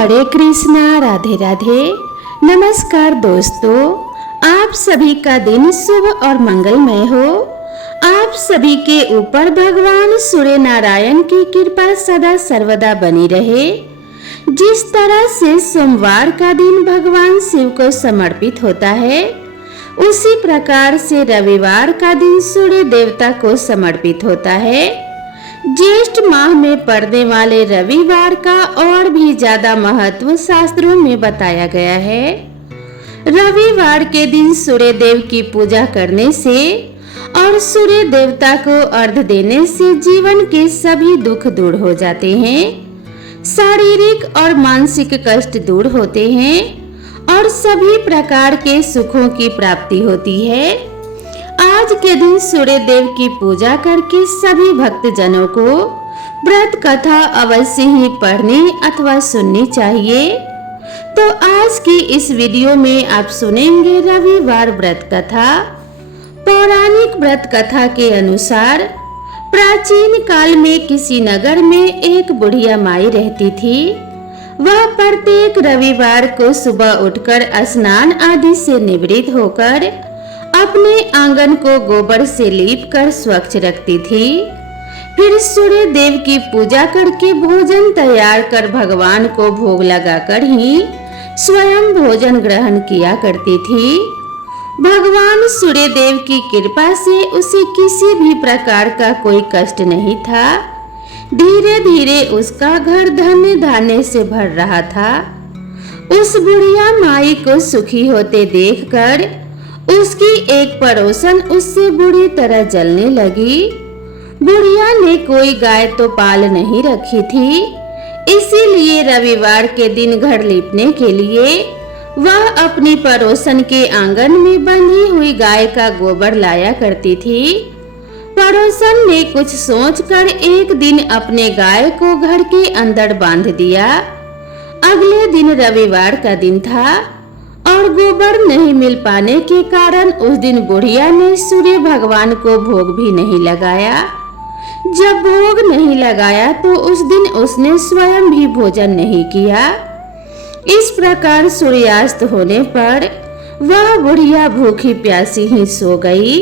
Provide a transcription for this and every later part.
हरे कृष्णा, राधे राधे। नमस्कार दोस्तों, आप सभी का दिन शुभ और मंगलमय हो। आप सभी के ऊपर भगवान सूर्य नारायण की कृपा सदा सर्वदा बनी रहे। जिस तरह से सोमवार का दिन भगवान शिव को समर्पित होता है, उसी प्रकार से रविवार का दिन सूर्य देवता को समर्पित होता है। ज्येष्ठ माह में पड़ने वाले रविवार का और भी ज्यादा महत्व शास्त्रों में बताया गया है। रविवार के दिन सूर्य देव की पूजा करने से और सूर्य देवता को अर्घ्य देने से जीवन के सभी दुख दूर हो जाते हैं, शारीरिक और मानसिक कष्ट दूर होते हैं और सभी प्रकार के सुखों की प्राप्ति होती है। आज के दिन सूर्य देव की पूजा करके सभी भक्तजनों को व्रत कथा अवश्य ही पढ़नी अथवा सुननी चाहिए। तो आज की इस वीडियो में आप सुनेंगे रविवार व्रत कथा। पौराणिक व्रत कथा के अनुसार प्राचीन काल में किसी नगर में एक बुढ़िया माई रहती थी। वह प्रत्येक रविवार को सुबह उठकर स्नान आदि से निवृत्त होकर अपने आंगन को गोबर से लीप कर स्वच्छ रखती थी। फिर सूर्य देव की पूजा करके भोजन तैयार कर भगवान को भोग लगाकर ही स्वयं भोजन ग्रहण किया करती थी। भगवान सूर्य देव की कृपा से उसे किसी भी प्रकार का कोई कष्ट नहीं था। धीरे धीरे उसका घर धन्य धान्य से भर रहा था। उस बुढ़िया माई को सुखी होते देखकर उसकी एक पड़ोसन उससे बुरी तरह जलने लगी। बुढ़िया ने कोई गाय तो पाल नहीं रखी थी, इसीलिए रविवार के दिन घर लीपने के लिए वह अपनी पड़ोसन के आंगन में बंधी हुई गाय का गोबर लाया करती थी। पड़ोसन ने कुछ सोचकर एक दिन अपने गाय को घर के अंदर बांध दिया। अगले दिन रविवार का दिन था और गोबर नहीं मिल पाने के कारण उस दिन बुढ़िया ने सूर्य भगवान को भोग भी नहीं लगाया। जब भोग नहीं लगाया तो उस दिन उसने स्वयं भी भोजन नहीं किया। इस प्रकार सूर्यास्त होने पर वह बुढ़िया भूखी प्यासी ही सो गई।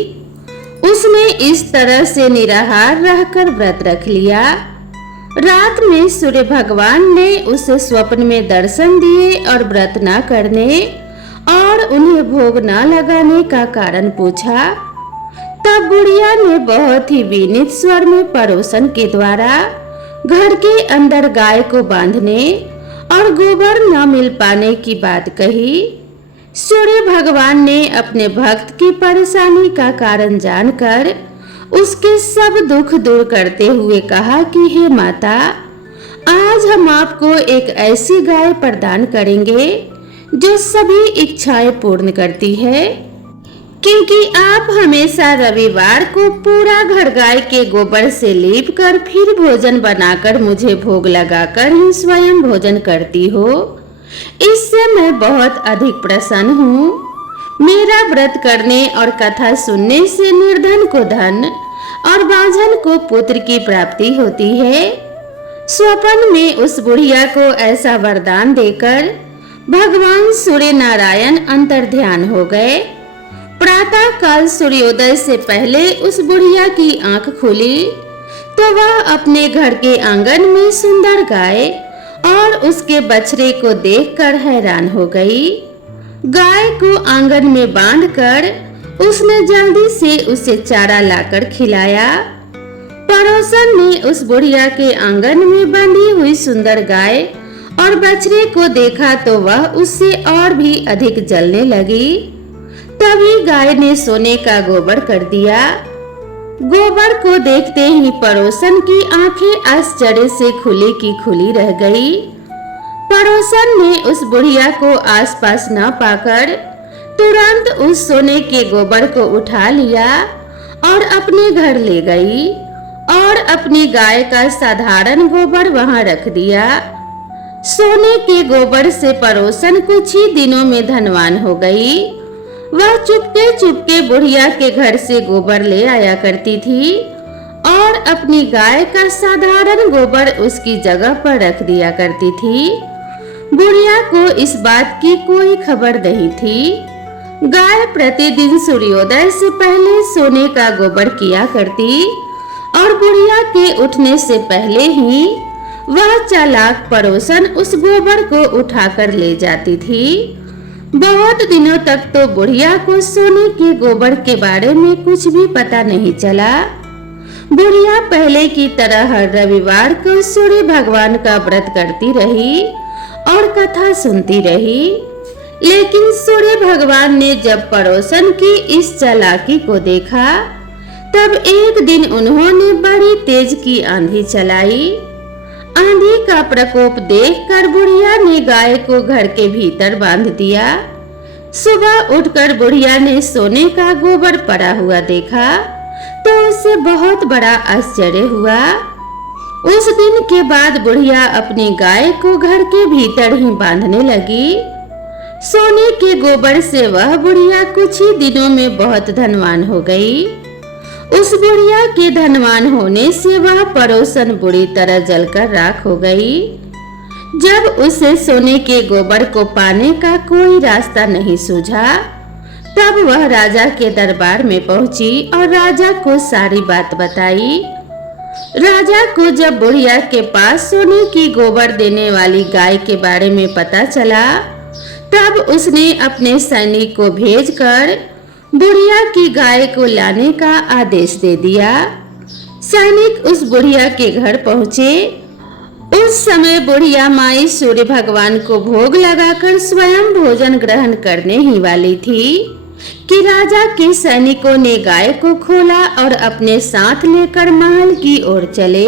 उसने इस तरह से निराहार रहकर व्रत रख लिया। रात में सूर्य भगवान ने उसे स्वप्न में दर्शन दिए और व्रत न करने और उन्हें भोग न लगाने का कारण पूछा। तब बुढ़िया ने बहुत ही विनीत स्वर में पड़ोसन के द्वारा घर के अंदर गाय को बांधने और गोबर न मिल पाने की बात कही। सूर्य भगवान ने अपने भक्त की परेशानी का कारण जानकर उसके सब दुख दूर करते हुए कहा कि हे माता, आज हम आपको एक ऐसी गाय प्रदान करेंगे जो सभी इच्छाएं पूर्ण करती है, क्योंकि आप हमेशा रविवार को पूरा घर गाय के गोबर से लीप कर फिर भोजन बनाकर मुझे भोग लगाकर ही स्वयं भोजन करती हो। इससे मैं बहुत अधिक प्रसन्न हूँ। मेरा व्रत करने और कथा सुनने से निर्धन को धन और बांझन को पुत्र की प्राप्ति होती है। स्वप्न में उस बुढ़िया को ऐसा वरदान देकर भगवान सूर्य नारायण अंतर ध्यान हो गए। प्रातः काल सूर्योदय से पहले उस बुढ़िया की आंख खुली तो वह अपने घर के आंगन में सुंदर गाय और उसके बछड़े को देखकर हैरान हो गई। गाय को आंगन में बांधकर उसने जल्दी से उसे चारा लाकर खिलाया। पड़ोसन ने उस बुढ़िया के आंगन में बंधी हुई सुंदर गाय और बछड़े को देखा तो वह उससे और भी अधिक जलने लगी। तभी गाय ने सोने का गोबर कर दिया। गोबर को देखते ही पड़ोसन की आंखें आश्चर्य से खुली की खुली रह गई। पड़ोसन ने उस बुढ़िया को आसपास न पाकर तुरंत उस सोने के गोबर को उठा लिया और अपने घर ले गई और अपनी गाय का साधारण गोबर वहां रख दिया। सोने के गोबर से पड़ोसन कुछ ही दिनों में धनवान हो गई। वह चुपके चुपके बुढ़िया के घर से गोबर ले आया करती थी और अपनी गाय का साधारण गोबर उसकी जगह पर रख दिया करती थी। बुढ़िया को इस बात की कोई खबर नहीं थी। गाय प्रतिदिन सूर्योदय से पहले सोने का गोबर किया करती और बुढ़िया के उठने से पहले ही वह चालाक पड़ोसन उस गोबर को उठाकर ले जाती थी। बहुत दिनों तक तो बुढ़िया को सोने के गोबर के बारे में कुछ भी पता नहीं चला। बुढ़िया पहले की तरह हर रविवार को सूर्य भगवान का व्रत करती रही और कथा सुनती रही। लेकिन सूर्य भगवान ने जब पड़ोसन की इस चालाकी को देखा, तब एक दिन उन्होंने बड़ी तेज की आंधी चलाई। आंधी का प्रकोप देखकर बुढ़िया ने गाय को घर के भीतर बांध दिया। सुबह उठकर बुढ़िया ने सोने का गोबर पड़ा हुआ देखा तो उसे बहुत बड़ा आश्चर्य हुआ। उस दिन के बाद बुढ़िया अपनी गाय को घर के भीतर ही बांधने लगी। सोने के गोबर से वह बुढ़िया कुछ ही दिनों में बहुत धनवान हो गई। उस बुढ़िया के धनवान होने से वह पड़ोसन बुरी तरह जलकर राख हो गई। जब उसे सोने के गोबर को पाने का कोई रास्ता नहीं सूझा, तब वह राजा के दरबार में पहुंची और राजा को सारी बात बताई। राजा को जब बुढ़िया के पास सोने की गोबर देने वाली गाय के बारे में पता चला, तब उसने अपने सैनिक को भेजकर बुढ़िया की गाय को लाने का आदेश दे दिया। सैनिक उस बुढ़िया के घर पहुंचे। उस समय बुढ़िया माई सूर्य भगवान को भोग लगाकर स्वयं भोजन ग्रहण करने ही वाली थी कि राजा के सैनिकों ने गाय को खोला और अपने साथ लेकर महल की ओर चले।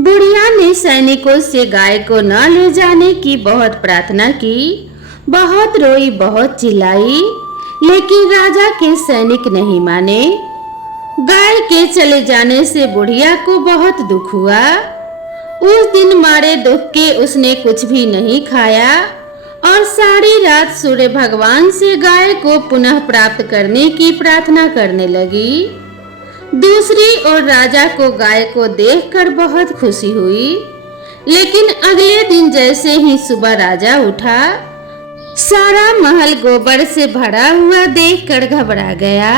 बुढ़िया ने सैनिकों से गाय को न ले जाने की बहुत प्रार्थना की, बहुत रोई, बहुत चिल्लाई, लेकिन राजा के सैनिक नहीं माने। गाय के चले जाने से बुढ़िया को बहुत दुख हुआ। उस दिन मारे दुख के उसने कुछ भी नहीं खाया और सारी रात सूर्य भगवान से गाय को पुनः प्राप्त करने की प्रार्थना करने लगी। दूसरी ओर राजा को गाय को देखकर बहुत खुशी हुई, लेकिन अगले दिन जैसे ही सुबह राजा उठा, सारा महल गोबर से भरा हुआ देखकर घबरा गया।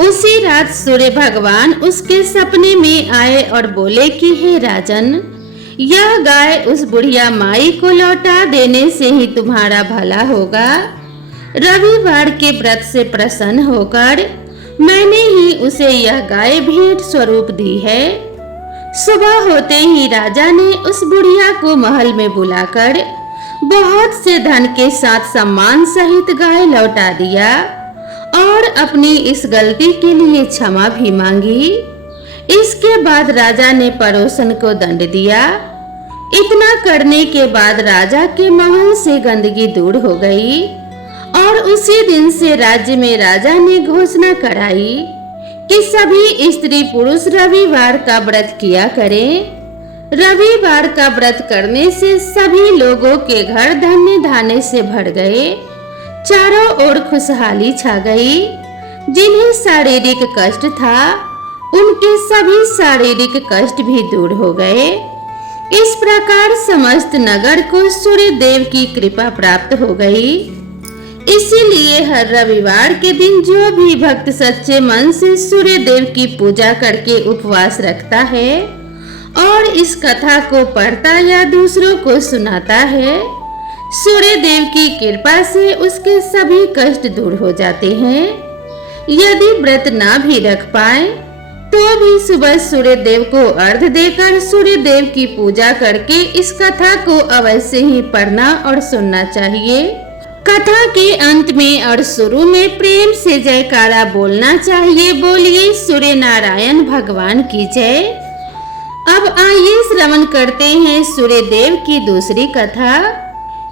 उसी रात सूर्य भगवान उसके सपने में आए और बोले कि हे राजन, यह गाय उस बुढ़िया माई को लौटा देने से ही तुम्हारा भला होगा। रविवार के व्रत से प्रसन्न होकर मैंने ही उसे यह गाय भेंट स्वरूप दी है। सुबह होते ही राजा ने उस बुढ़िया को महल में बुलाकर बहुत से धन के साथ सम्मान सहित गाय लौटा दिया और अपनी इस गलती के लिए क्षमा भी मांगी। इसके बाद राजा ने पड़ोसन को दंड दिया। इतना करने के बाद राजा के महल से गंदगी दूर हो गई और उसी दिन से राज्य में राजा ने घोषणा कराई कि सभी स्त्री पुरुष रविवार का व्रत किया करें। रविवार का व्रत करने से सभी लोगों के घर धन्य धान्य से भर गए। चारों ओर खुशहाली छा गई। जिन्हें शारीरिक कष्ट था, उनके सभी शारीरिक कष्ट भी दूर हो गए। इस प्रकार समस्त नगर को सूर्य देव की कृपा प्राप्त हो गई। इसीलिए हर रविवार के दिन जो भी भक्त सच्चे मन से सूर्य देव की पूजा करके उपवास रखता है और इस कथा को पढ़ता या दूसरों को सुनाता है, सूर्य देव की कृपा से उसके सभी कष्ट दूर हो जाते हैं। यदि व्रत ना भी रख पाए तो भी सुबह सूर्य देव को अर्घ देकर सूर्य देव की पूजा करके इस कथा को अवश्य ही पढ़ना और सुनना चाहिए। कथा के अंत में और शुरू में प्रेम से जयकारा बोलना चाहिए। बोलिए सूर्य नारायण भगवान की जय। अब आइए श्रवण करते हैं सूर्य देव की दूसरी कथा,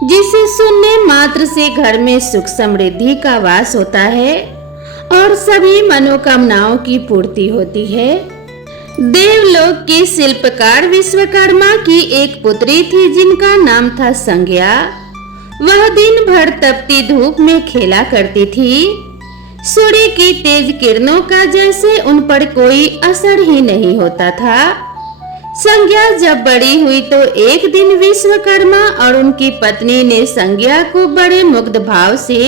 जिसे सुनने मात्र से घर में सुख समृद्धि का वास होता है और सभी मनोकामनाओं की पूर्ति होती है। देवलोक के शिल्पकार विश्वकर्मा की एक पुत्री थी जिनका नाम था संज्ञा। वह दिन भर तपती धूप में खेला करती थी। सूर्य की तेज किरणों का जैसे उन पर कोई असर ही नहीं होता था। संज्ञा जब बड़ी हुई तो एक दिन विश्वकर्मा और उनकी पत्नी ने संज्ञा को बड़े मुग्ध भाव से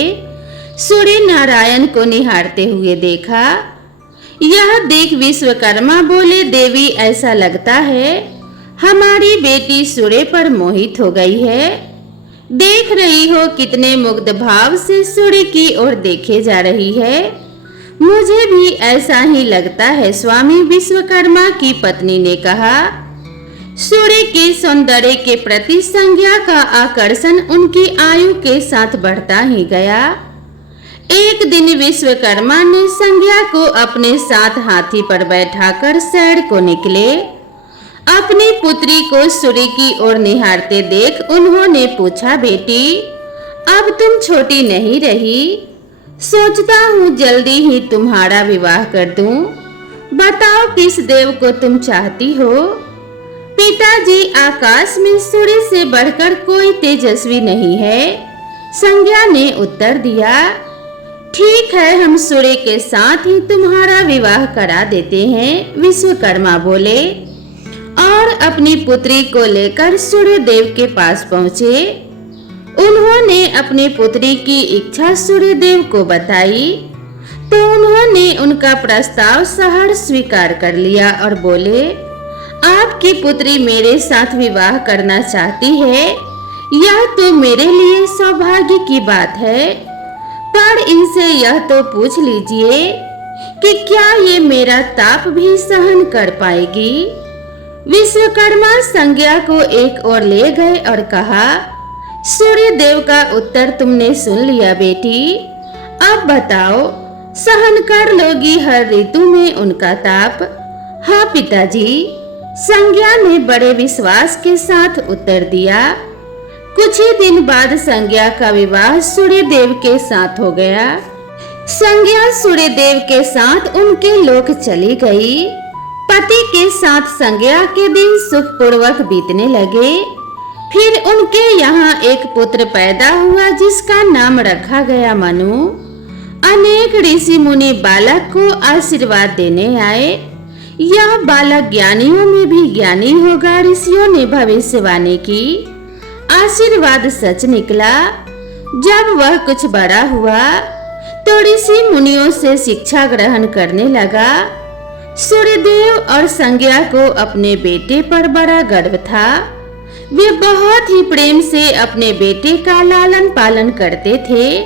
सूर्य नारायण को निहारते हुए देखा। यह देख विश्वकर्मा बोले, देवी ऐसा लगता है हमारी बेटी सूर्य पर मोहित हो गई है। देख रही हो कितने मुग्ध भाव से सूर्य की ओर देखे जा रही है। मुझे भी ऐसा ही लगता है स्वामी, विश्वकर्मा की पत्नी ने कहा। सूर्य के सौंदर्य के प्रति संज्ञा का आकर्षण उनकी आयु के साथ बढ़ता ही गया। एक दिन विश्वकर्मा ने संज्ञा को अपने साथ हाथी पर बैठाकर सैर को निकले। अपनी पुत्री को सूर्य की ओर निहारते देख उन्होंने पूछा, बेटी अब तुम छोटी नहीं रही, सोचता हूँ जल्दी ही तुम्हारा विवाह कर दूं। बताओ किस देव को तुम चाहती हो। पिताजी, आकाश में सूर्य से बढ़कर कोई तेजस्वी नहीं है, संज्ञा ने उत्तर दिया। ठीक है, हम सूर्य के साथ ही तुम्हारा विवाह करा देते हैं, विश्वकर्मा बोले और अपनी पुत्री को लेकर सूर्य देव के पास पहुंचे। उन्होंने अपनी पुत्री की इच्छा सूर्य देव को बताई तो उन्होंने उनका प्रस्ताव सहर्ष स्वीकार कर लिया और बोले, आपकी पुत्री मेरे साथ विवाह करना चाहती है, यह तो मेरे लिए सौभाग्य की बात है, पर इनसे यह तो पूछ लीजिए कि क्या ये मेरा ताप भी सहन कर पाएगी। विश्वकर्मा संज्ञा को एक ओर ले गए और कहा, सूर्य देव का उत्तर तुमने सुन लिया बेटी, अब बताओ सहन कर लोगी हर ऋतु में उनका ताप। हाँ पिताजी, संज्ञा ने बड़े विश्वास के साथ उत्तर दिया। कुछ ही दिन बाद संज्ञा का विवाह सूर्य देव के साथ हो गया। संज्ञा सूर्य देव के साथ उनके लोक चली गई। पति के साथ संज्ञा के दिन सुखपूर्वक बीतने लगे। फिर उनके यहाँ एक पुत्र पैदा हुआ जिसका नाम रखा गया मनु। अनेक ऋषि मुनि बालक को आशीर्वाद देने आए। यह बालक ज्ञानियों में भी ज्ञानी होगा, ऋषियों ने भविष्यवाणी की। आशीर्वाद सच निकला। जब वह कुछ बड़ा हुआ तो ऋषि मुनियों से शिक्षा ग्रहण करने लगा। सूर्यदेव और संज्ञा को अपने बेटे पर बड़ा गर्व था। वे बहुत ही प्रेम से अपने बेटे का लालन पालन करते थे।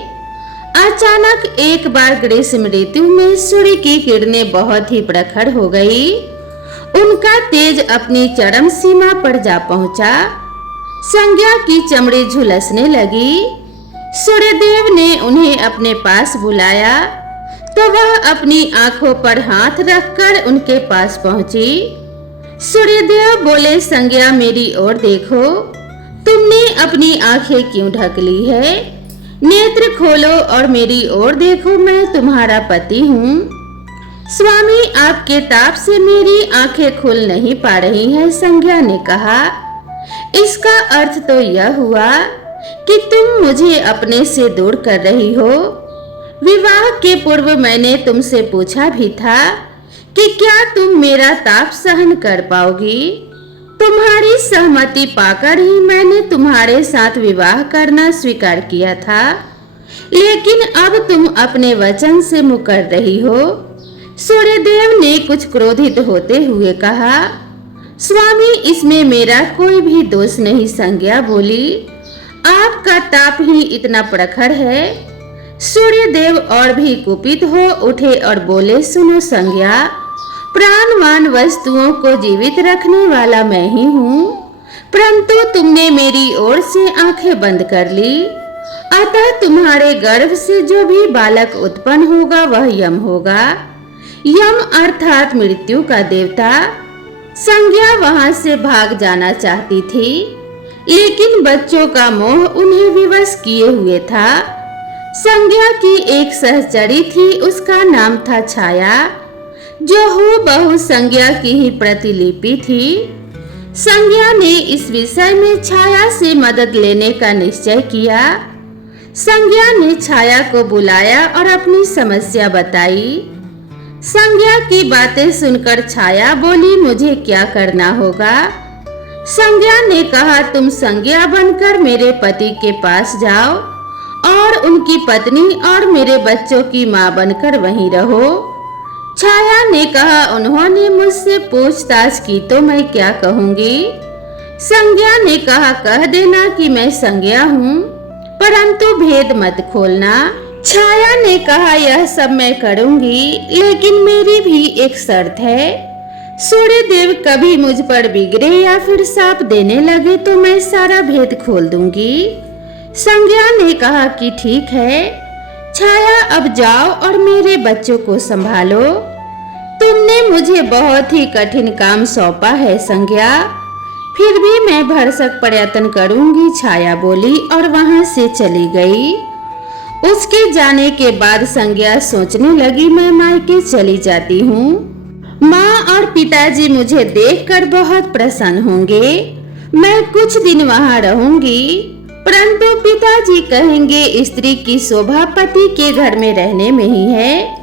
अचानक एक बार ग्रीष्म ऋतु में सूर्य की किरणें बहुत ही प्रखर हो गई। उनका तेज अपनी चरम सीमा पर जा पहुंचा। संज्ञा की चमड़ी झुलसने लगी। सूर्यदेव ने उन्हें अपने पास बुलाया तो वह अपनी आंखों पर हाथ रखकर उनके पास पहुंची। सूर्यदेव बोले, संज्ञा मेरी ओर देखो, तुमने अपनी आंखें क्यों ढक ली है? नेत्र खोलो और मेरी ओर देखो, मैं तुम्हारा पति हूँ। स्वामी, आपके ताप से मेरी आंखें खुल नहीं पा रही हैं, संज्ञा ने कहा। इसका अर्थ तो यह हुआ कि तुम मुझे अपने से दूर कर रही हो। विवाह के पूर्व मैंने तुमसे पूछा भी था कि क्या तुम मेरा ताप सहन कर पाओगी। तुम्हारी सहमति पाकर ही मैंने तुम्हारे साथ विवाह करना स्वीकार किया था, लेकिन अब तुम अपने वचन से मुकर रही हो। सूर्यदेव ने कुछ क्रोधित होते हुए कहा। स्वामी, इसमें मेरा कोई भी दोष नहीं, संज्ञा बोली। आपका ताप ही इतना प्रखर है। सूर्यदेव और भी कुपित हो उठे और बोले, सुनो संज्ञा, प्राणवान वस्तुओं को जीवित रखने वाला मैं ही हूँ, परंतु तुमने मेरी ओर से आंखें बंद कर ली। अतः तुम्हारे गर्भ से जो भी बालक उत्पन्न होगा वह यम होगा। यम अर्थात मृत्यु का देवता। संज्ञा वहां से भाग जाना चाहती थी, लेकिन बच्चों का मोह उन्हें विवश किए हुए था। संज्ञा की एक सहचरी थी, उसका नाम था छाया, जो हूबहू संज्ञा की ही प्रतिलिपि थी। संज्ञा ने इस विषय में छाया से मदद लेने का निश्चय किया। संज्ञा ने छाया को बुलाया और अपनी समस्या बताई। संज्ञा की बातें सुनकर छाया बोली, मुझे क्या करना होगा? संज्ञा ने कहा, तुम संज्ञा बनकर मेरे पति के पास जाओ और उनकी पत्नी और मेरे बच्चों की मां बनकर वहीं रहो। छाया ने कहा, उन्होंने मुझसे पूछताछ की तो मैं क्या कहूंगी? संज्ञा ने कहा, कह देना कि मैं संज्ञा हूँ, परंतु भेद मत खोलना। छाया ने कहा, यह सब मैं करूंगी, लेकिन मेरी भी एक शर्त है। सूर्यदेव कभी मुझ पर बिगड़े या फिर साप देने लगे तो मैं सारा भेद खोल दूंगी। संज्ञा ने कहा कि ठीक है। छाया, अब जाओ और मेरे बच्चों को संभालो। तुमने मुझे बहुत ही कठिन काम सौंपा है संज्ञा, फिर भी मैं भरसक प्रयत्न करूंगी, छाया बोली और वहां से चली गई। उसके जाने के बाद संज्ञा सोचने लगी, मैं मायके चली जाती हूँ, माँ और पिताजी मुझे देखकर बहुत प्रसन्न होंगे, मैं कुछ दिन वहाँ रहूंगी, परंतु पिताजी कहेंगे स्त्री की शोभा पति के घर में रहने में ही है।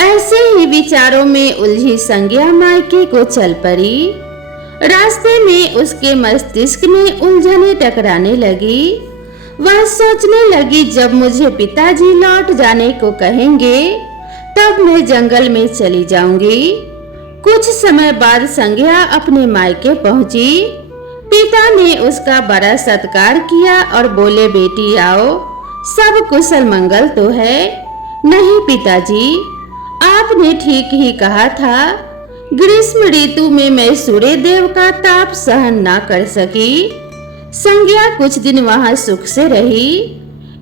ऐसे ही विचारों में उलझी संज्ञा मायके को चल पड़ी। रास्ते में उसके मस्तिष्क में उलझने टकराने लगी। वह सोचने लगी, जब मुझे पिताजी लौट जाने को कहेंगे तब मैं जंगल में चली जाऊंगी। कुछ समय बाद संज्ञा अपने मायके पहुंची। पिता ने उसका बड़ा सत्कार किया और बोले, बेटी आओ, सब कुशल मंगल तो है? नहीं पिताजी, आपने ठीक ही कहा था, ग्रीष्म ऋतु में मैं सूर्यदेव का ताप सहन ना कर सकी। संज्ञा कुछ दिन वहां सुख से रही।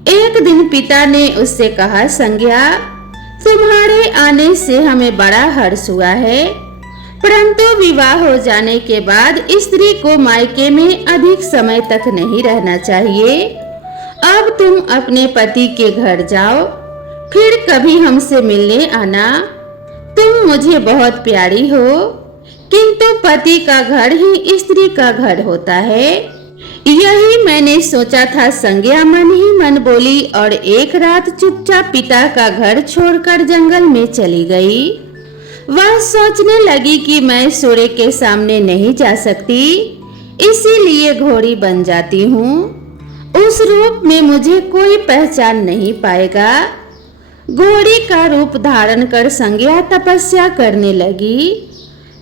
एक दिन पिता ने उससे कहा, संज्ञा, तुम्हारे आने से हमें बड़ा हर्ष हुआ है, परंतु विवाह हो जाने के बाद स्त्री को मायके में अधिक समय तक नहीं रहना चाहिए। अब तुम अपने पति के घर जाओ, फिर कभी हमसे मिलने आना। तुम मुझे बहुत प्यारी हो, किंतु पति का घर ही स्त्री का घर होता है। यही मैंने सोचा था, संज्ञा मन ही मन बोली और एक रात चुपचाप पिता का घर छोड़कर जंगल में चली गई। वह सोचने लगी कि मैं सूर्य के सामने नहीं जा सकती, इसीलिए घोड़ी बन जाती हूँ। उस रूप में मुझे कोई पहचान नहीं पाएगा। घोड़ी का रूप धारण कर संज्ञा तपस्या करने लगी,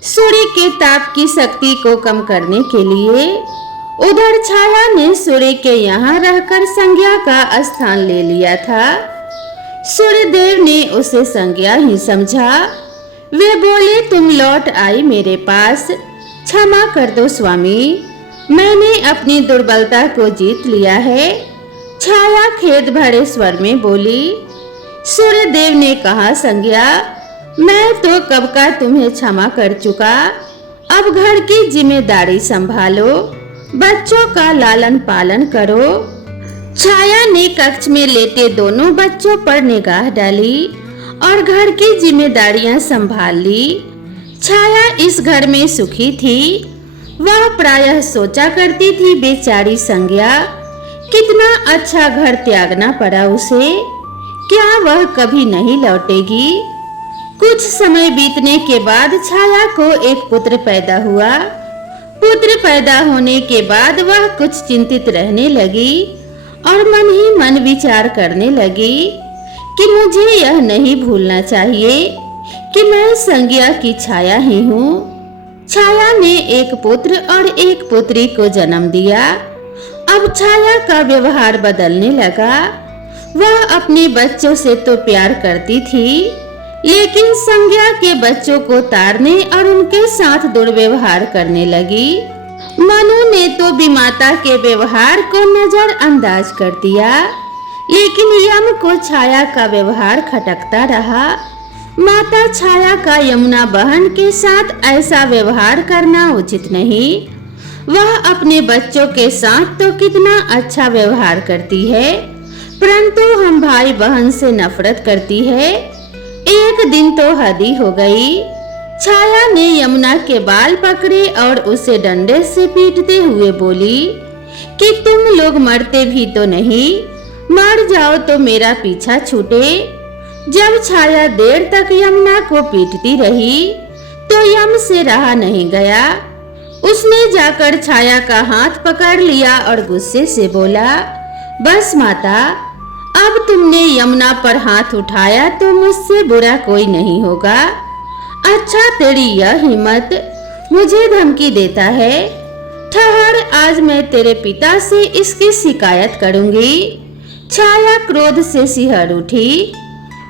सूर्य के ताप की शक्ति को कम करने के लिए। उधर छाया ने सूर्य के यहाँ रहकर संज्ञा का स्थान ले लिया था। सूर्यदेव ने उसे संज्ञा ही समझा। वे बोले, तुम लौट आई मेरे पास, क्षमा कर दो स्वामी, मैंने अपनी दुर्बलता को जीत लिया है। छाया खेद भरे स्वर में बोली। सूर्यदेव ने कहा, संज्ञा, मैं तो कब का तुम्हें क्षमा कर चुका, अब घर की जिम्मेदारी संभालो, बच्चों का लालन पालन करो। छाया ने कक्ष में लेटे दोनों बच्चों पर निगाह डाली और घर की जिम्मेदारियां संभाल ली। छाया इस घर में सुखी थी। वह प्रायः सोचा करती थी, बेचारी संज्ञा, कितना अच्छा घर त्यागना पड़ा उसे, क्या वह कभी नहीं लौटेगी? कुछ समय बीतने के बाद छाया को एक पुत्र पैदा हुआ। पुत्र पैदा होने के बाद वह कुछ चिंतित रहने लगी और मन ही मन विचार करने लगी कि मुझे यह नहीं भूलना चाहिए कि मैं संज्ञा की छाया ही हूँ। छाया ने एक पुत्र और एक पुत्री को जन्म दिया। अब छाया का व्यवहार बदलने लगा। वह अपने बच्चों से तो प्यार करती थी, लेकिन संज्ञा के बच्चों को ताड़ने और उनके साथ दुर्व्यवहार करने लगी। मनु ने तो विमाता के व्यवहार को नजरअंदाज कर दिया, लेकिन यम को छाया का व्यवहार खटकता रहा। माता छाया का यमुना बहन के साथ ऐसा व्यवहार करना उचित नहीं। वह अपने बच्चों के साथ तो कितना अच्छा व्यवहार करती है, परंतु हम भाई बहन से नफरत करती है। एक दिन तो हद ही हो गई। छाया ने यमुना के बाल पकड़े और उसे डंडे से पीटते हुए बोली कि तुम लोग मरते भी तो नहीं, मर जाओ तो मेरा पीछा छूटे। जब छाया देर तक यमुना को पीटती रही तो यम से रहा नहीं गया। उसने जाकर छाया का हाथ पकड़ लिया और गुस्से से बोला, बस माता, अब तुमने यमुना पर हाथ उठाया तो मुझसे बुरा कोई नहीं होगा। अच्छा, तेरी यह हिम्मत मुझे धमकी देता है। ठहर, आज मैं तेरे पिता से इसकी शिकायत करूंगी। छाया क्रोध से सिहर उठी।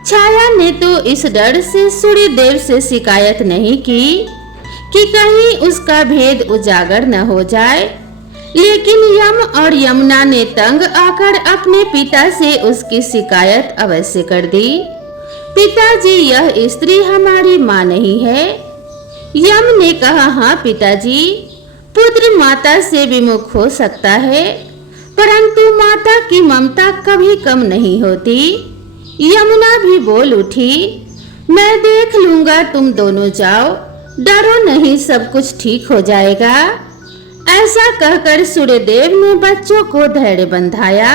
छाया ने तो इस डर से सूर्यदेव से शिकायत नहीं की कि कहीं उसका भेद उजागर न हो जाए, लेकिन यम और यमुना ने तंग आकर अपने पिता से उसकी शिकायत अवश्य कर दी। पिताजी, यह स्त्री हमारी माँ नहीं है। यम ने कहा, हाँ पिताजी, पुत्र माता से विमुख हो सकता है, परंतु माता की ममता कभी कम नहीं होती। यमुना भी बोल उठी, मैं देख लूंगा, तुम दोनों जाओ, डरो नहीं, सब कुछ ठीक हो जाएगा। ऐसा कहकर सूर्यदेव ने बच्चों को धैर्य बंधाया,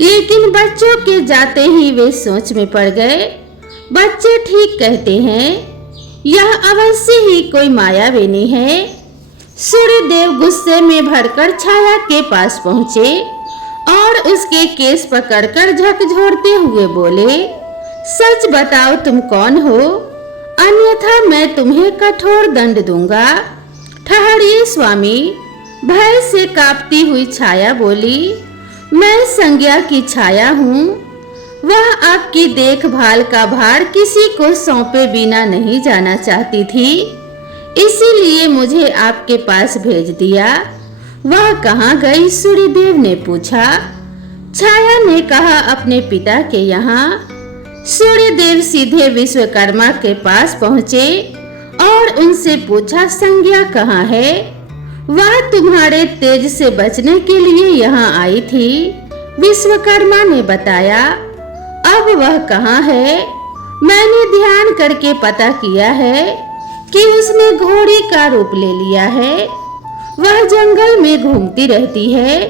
लेकिन बच्चों के जाते ही वे सोच में पड़ गए। बच्चे ठीक कहते हैं, यह अवश्य ही कोई मायाविनी है। सूर्यदेव गुस्से में भरकर छाया के पास पहुंचे और उसके केस पकड़कर झकझोरते हुए बोले, सच बताओ, तुम कौन हो? अन्यथा मैं तुम्हें कठोर दंड दूंगा। ठहरिए स्वामी, भय से कांपती हुई छाया बोली, मैं संज्ञा की छाया हूँ। वह आपकी देखभाल का भार किसी को सौंपे बिना नहीं जाना चाहती थी, इसीलिए मुझे आपके पास भेज दिया। वह कहाँ गई? सूर्यदेव ने पूछा। छाया ने कहा, अपने पिता के यहाँ। सूर्यदेव सीधे विश्वकर्मा के पास पहुँचे और उनसे पूछा, संज्ञा कहाँ है? वह तुम्हारे तेज से बचने के लिए यहाँ आई थी, विश्वकर्मा ने बताया। अब वह कहाँ है? मैंने ध्यान करके पता किया है कि उसने घोड़ी का रूप ले लिया है। वह जंगल में घूमती रहती है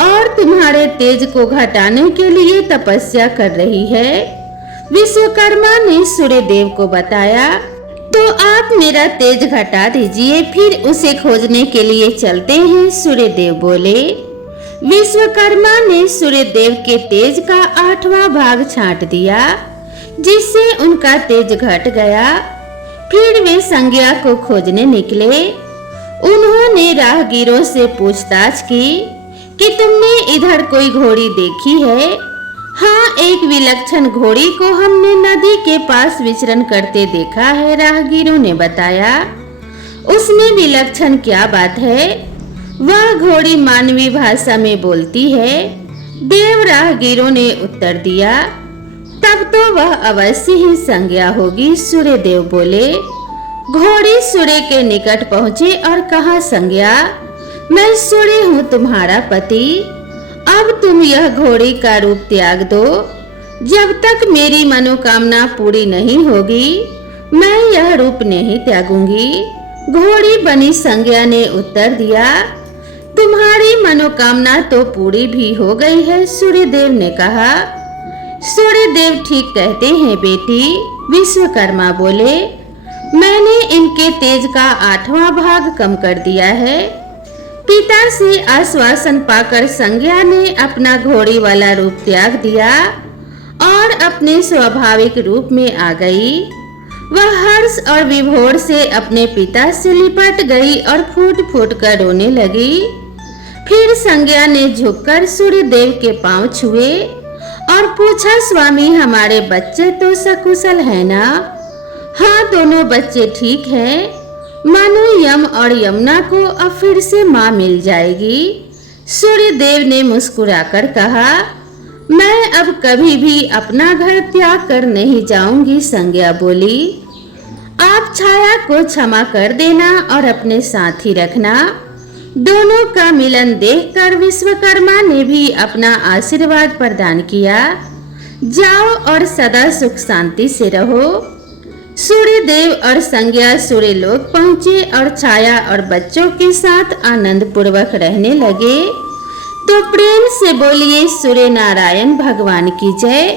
और तुम्हारे तेज को घटाने के लिए तपस्या कर रही है, विश्वकर्मा ने सूर्यदेव को बताया। तो आप मेरा तेज घटा दीजिए, फिर उसे खोजने के लिए चलते हैं, सूर्यदेव बोले। विश्वकर्मा ने सूर्यदेव के तेज का 8वां भाग छांट दिया, जिससे उनका तेज घट गया। फिर वे संज्ञा को खोजने निकले। उन्होंने राहगीरों से पूछताछ की कि तुमने इधर कोई घोड़ी देखी है? हाँ, एक विलक्षण घोड़ी को हमने नदी के पास विचरण करते देखा है, राहगीरों ने बताया। उसमें विलक्षण क्या बात है? वह घोड़ी मानवीय भाषा में बोलती है, देव राहगीरों ने उत्तर दिया। तब तो वह अवश्य ही संज्ञा होगी, सूर्यदेव बोले। घोड़ी सूर्य के निकट पहुंची और कहा, संज्ञा, मैं सूर्य हूँ, तुम्हारा पति। अब तुम यह घोड़ी का रूप त्याग दो। जब तक मेरी मनोकामना पूरी नहीं होगी, मैं यह रूप नहीं त्यागूंगी। घोड़ी बनी संज्ञा ने उत्तर दिया, तुम्हारी मनोकामना तो पूरी भी हो गई है, सूर्यदेव ने कहा। सूर्यदेव ठीक कहते हैं बेटी, विश्वकर्मा बोले। मैंने इनके तेज का 8वां भाग कम कर दिया है। पिता से आश्वासन पाकर संज्ञा ने अपना घोड़ी वाला रूप त्याग दिया और अपने स्वाभाविक रूप में आ गई। वह हर्ष और विभोर से अपने पिता से लिपट गई और फूट फूट कर रोने लगी। फिर संज्ञा ने झुककर सूर्यदेव के पांव छुए और पूछा, स्वामी, हमारे बच्चे तो सकुशल है ना? हाँ, दोनों बच्चे ठीक हैं। मानो यम और यमुना को अब फिर से माँ मिल जाएगी। सूर्यदेव ने मुस्कुराकर कहा, मैं अब कभी भी अपना घर त्याग कर नहीं जाऊंगी, संज्ञा बोली। आप छाया को क्षमा कर देना और अपने साथ ही रखना। दोनों का मिलन देखकर विश्वकर्मा ने भी अपना आशीर्वाद प्रदान किया। जाओ और सदा सुख शांति से रहो। सूर्यदेव और संज्ञा सूर्यलोक पहुँचे और छाया और बच्चों के साथ आनंद पूर्वक रहने लगे। तो प्रेम से बोलिए सूर्य नारायण भगवान की जय।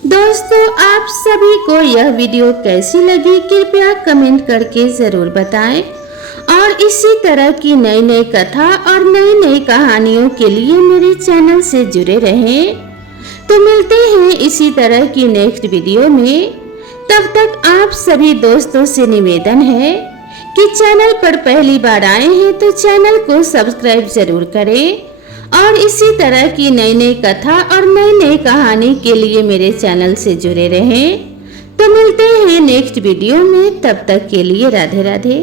दोस्तों, आप सभी को यह वीडियो कैसी लगी कृपया कमेंट करके ज़रूर बताएं और इसी तरह की नई नई कथा और नई नई कहानियों के लिए मेरे चैनल से जुड़े रहें। तो मिलते हैं इसी तरह की नेक्स्ट वीडियो में। तब तक आप सभी दोस्तों से निवेदन है कि चैनल पर पहली बार आए हैं तो चैनल को सब्सक्राइब जरूर करें और इसी तरह की नई नई कथा और नई नई कहानी के लिए मेरे चैनल से जुड़े रहें। तो मिलते हैं नेक्स्ट वीडियो में, तब तक के लिए राधे राधे।